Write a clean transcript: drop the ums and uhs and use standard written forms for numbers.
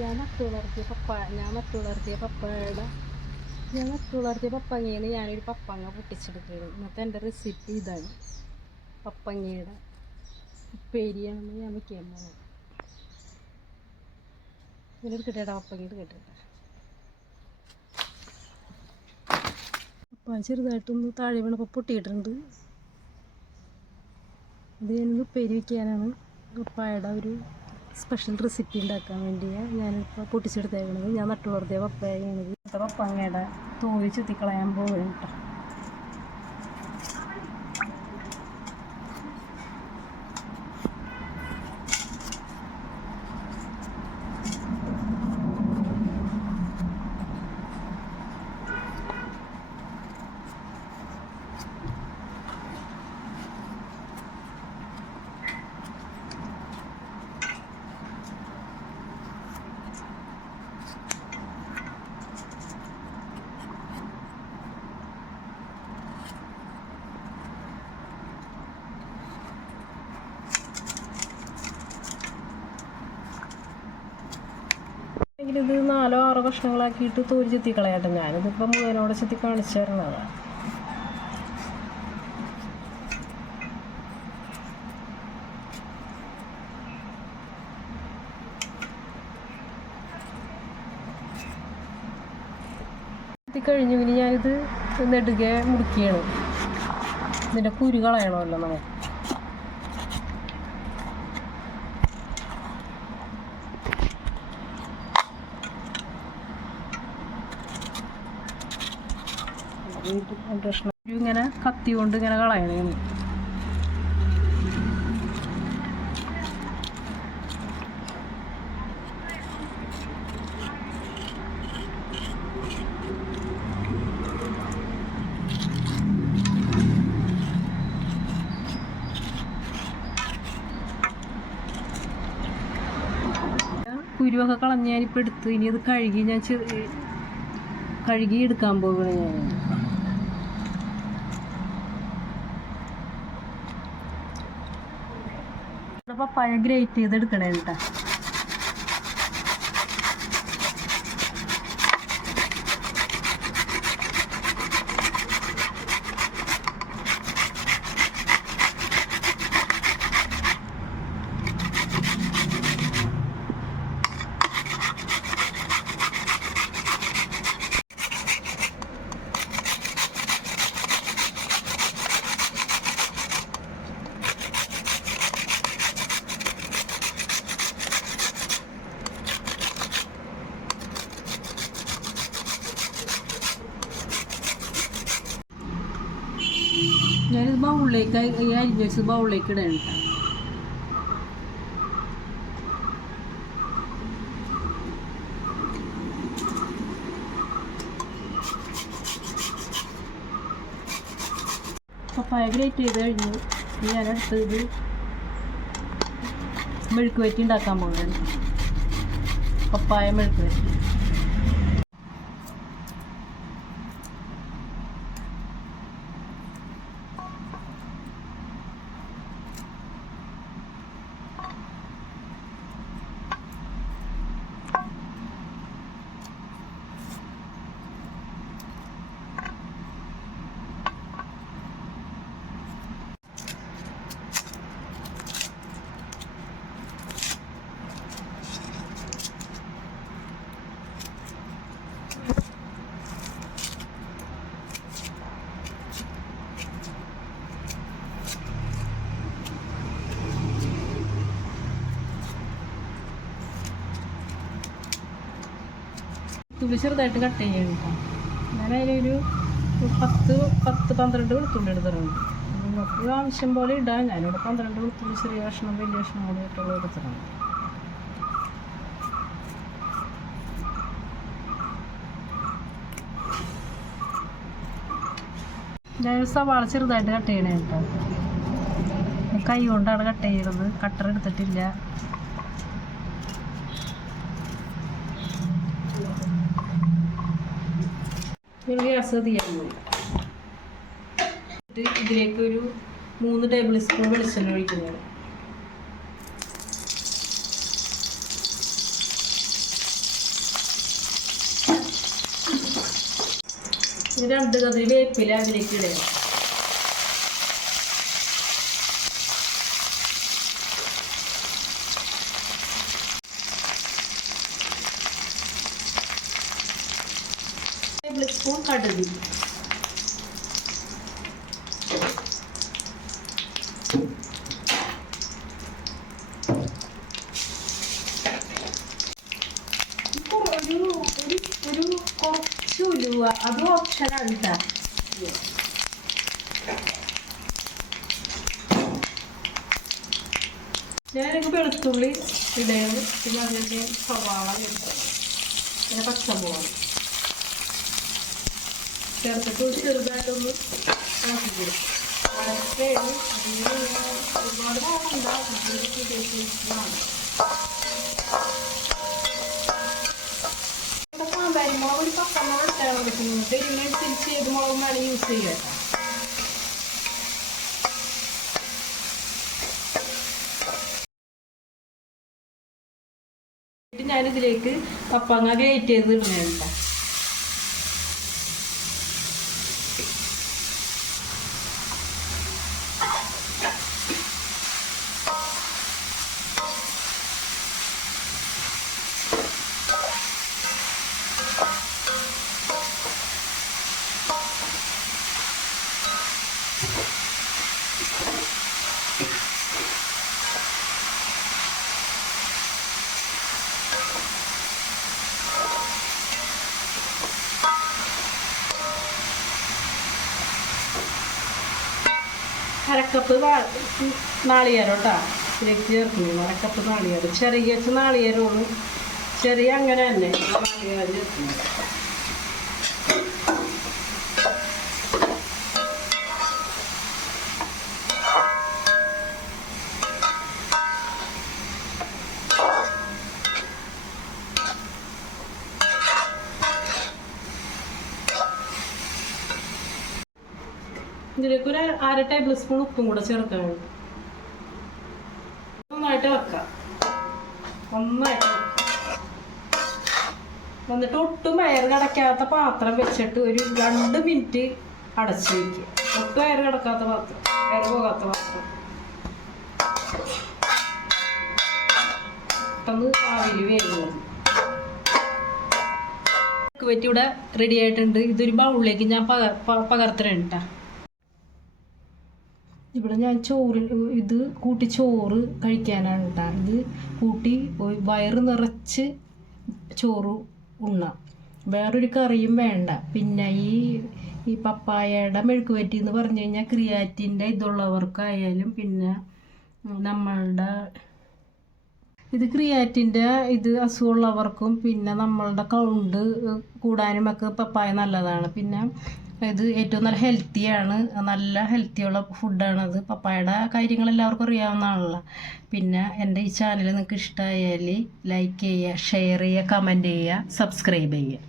ഞാൻ നട്ടുവളർത്തിയ പപ്പങ്ങയാണ് ഞാനൊരു പപ്പങ്ങ പൊട്ടിച്ചെടുക്കുന്നത്. ഇന്നത്തെ എൻ്റെ റെസിപ്പി ഇതാണ്. പപ്പങ്ങയുടെ ഉപ്പേരിയാണ് ഞാൻ വയ്ക്കാൻ പോകുന്നത്. ഇതിലെടുക്കട്ടെ പപ്പങ്ങ എടുക്കട്ടെ. പപ്പായ ചെറുതായിട്ടൊന്ന് താഴെ വീണപ്പോൾ പൊട്ടിയിട്ടുണ്ട്. അത് ഞാനൊന്ന് ഉപ്പേരി വയ്ക്കാനാണ്. പപ്പായയുടെ ഒരു സ്പെഷ്യൽ റെസിപ്പി ഉണ്ടാക്കാൻ വേണ്ടിയാണ് ഞാനിപ്പോൾ പൊട്ടിച്ചെടുത്തേക്കുന്നത്. ഞാൻ നട്ടുവളർത്തിയ പപ്പായയാണിത്. പപ്പങ്ങയുടെ തോല് ചെത്തിക്കളയാൻ പോകുന്നു കേട്ടോ. ഇത് 4-6 കഷ്ണങ്ങളാക്കിയിട്ട് തോല് ചെത്തി കളയാട്ടെ. ഞാനിതിപ്പോൾ മുഴുവനോടെ ചെത്തി കാണിച്ചു തരണതാണ്. കഴിഞ്ഞു. ഇനി ഞാനിത് നെടുകെ മുറിക്കുകയാണ്. ഇതിൻ്റെ കുരു കളയണമല്ലോ നമുക്ക്. കഷ്ണം ഇങ്ങനെ കത്തി കൊണ്ട് ഇങ്ങനെ കളയണേ. കുരുവൊക്കെ കളഞ്ഞ് ഞാനിപ്പോൾ എടുത്ത് ഇനി അത് കഴുകി ഞാൻ കഴുകി എടുക്കാൻ പോകുകയാണ് ഞാൻ. പപ്പായ ഗ്രേറ്റ് ചെയ്തെടുക്കണേ കേട്ടോ. ഞാനിത് ബൗളിലേക്ക് അരിഞ്ഞ് വെച്ച് ബൗളിലേക്ക് ഇടണം. പപ്പായ ഗ്രേറ്റ് ചെയ്ത് കഴിഞ്ഞു. ഞാനടുത്ത് ഇത് മെഴുക്ക് വരട്ടി ഉണ്ടാക്കാൻ പോകുന്നത്. പപ്പായ മെഴുക്ക് വരട്ടി. തുള്ളി ചെറുതായിട്ട് കട്ട് ചെയ്യണം കേട്ടോ. ഞാൻ അതിലൊരു 10-12 വെളുത്തുള്ളി എടുത്തിട്ടുണ്ട്. നിങ്ങൾക്ക് ആവശ്യം പോലെ ഇടാം. ഞാനിവിടെ 12 വെളുത്തുള്ളി ചെറിയ കഷ്ണം വലിയ കഷ്ണം കൂടി ആയിട്ടുള്ള എടുത്തിട്ടുണ്ട്. ഞാൻ സവാള ചെറുതായിട്ട് കട്ട് ചെയ്യണേ കേട്ടോ. കൈ കൊണ്ടാണ് കട്ട് ചെയ്യുന്നത്, കട്ടർ എടുത്തിട്ടില്ല. ഗ്യാസ് തീയാൻ പോയി. ഇതിലേക്ക് ഒരു 3 ടേബിൾ സ്പൂൺ വെളിച്ചെണ്ണ ഒഴിക്കുന്നത്. 2 കതിരി വേപ്പില അതിലേക്ക് ഇടുക. ടേബിൾ സ്പൂൺ കടുക്, ഒരു കുറച്ച് ഉലുവ, അത് ഓപ്ഷനാണ് കേട്ടോ. ഞാനൊക്കെ വെളുത്തുള്ളി ഇടയാണ്, പിന്നെ അതിൻ്റെ സവാള എടുക്കും, പിന്നെ പച്ചമുളക് ചേർത്തിട്ട് ചെറുതായിട്ടൊന്ന് ആക്കിക്കൊടുക്കും. വരട്ടയാണ് ഒരുപാട് ഭാഗമുണ്ടാകും. കാന്താരിമുളക് ഒരു 10 മുളക് ഇട്ടാണ് കൊടുക്കുന്നത്. ഇതിനനുസരിച്ച് ഏത് മുളകും വേണമെങ്കിൽ യൂസ് ചെയ്യാം. ഞാനിതിലേക്ക് പപ്പാങ്ങ ഗ്രേറ്റ് ചെയ്ത് ഇടുന്നുണ്ട്. അരക്കപ്പ് നാളികേരം കേട്ടോ ഇതിലേക്ക് ചേർക്കുന്നു. അരക്കപ്പ് നാളികേരം, ചെറിയ നാളികേരമാണ്, ചെറിയ അങ്ങനെ തന്നെ നാളികേരം ചേർക്കുന്നത്. ഇതിലേക്ക് ഒരു 1/2 ടേബിൾ സ്പൂൺ ഉപ്പും കൂടെ ചേർക്കാനുണ്ട്. നന്നായിട്ട് വെക്കാം, നന്നായിട്ട് എന്നിട്ട് ഒട്ടും വയറ് കിടക്കാത്ത പാത്രം വെച്ചിട്ട് ഒരു 2 മിനിറ്റ് അടച്ചു വയ്ക്കുക. ഒട്ടും വയറ് കിടക്കാത്ത പാത്രം, വയറ് പോകാത്ത പാത്രം. പെട്ടെന്ന് ആവിയിൽ വേകുന്നത്. ഇവിടെ റെഡി ആയിട്ടുണ്ട്. ഇതൊരു ബൗളിലേക്ക് ഞാൻ പകർത്തലുണ്ട്. ഇവിടെ ഞാൻ ഇത് കൂട്ടി ചോറ് കഴിക്കാനാണ് കേട്ടോ. ഇത് കൂട്ടി വയറ് നിറച്ച് ചോറ് ഉണ്ണാം, വേറൊരു കറിയും വേണ്ട. പിന്നെ ഈ പപ്പായയുടെ മെഴുക്കുവരട്ടി എന്ന് പറഞ്ഞു കഴിഞ്ഞാൽ ക്രിയാറ്റിൻ്റെ ഇതുള്ളവർക്കായാലും, പിന്നെ നമ്മളുടെ ക്രിയാറ്റിൻ്റെ അസുഖമുള്ളവർക്കും, പിന്നെ നമ്മളുടെ കൗണ്ട് കൂടാനും ഒക്കെ പപ്പായ നല്ലതാണ്. പിന്നെ ഇത് ഏറ്റവും നല്ല ഹെൽത്തിയാണ്, നല്ല ഹെൽത്തിയുള്ള ഫുഡാണത്. പപ്പായയുടെ കാര്യങ്ങൾ എല്ലാവർക്കും അറിയാവുന്നതാണല്ലോ. പിന്നെ എൻ്റെ ഈ ചാനൽ നിങ്ങൾക്ക് ഇഷ്ടമായാൽ ലൈക്ക് ചെയ്യുക, ഷെയർ ചെയ്യുക, കമൻറ്റ് ചെയ്യുക, സബ്സ്ക്രൈബ് ചെയ്യുക.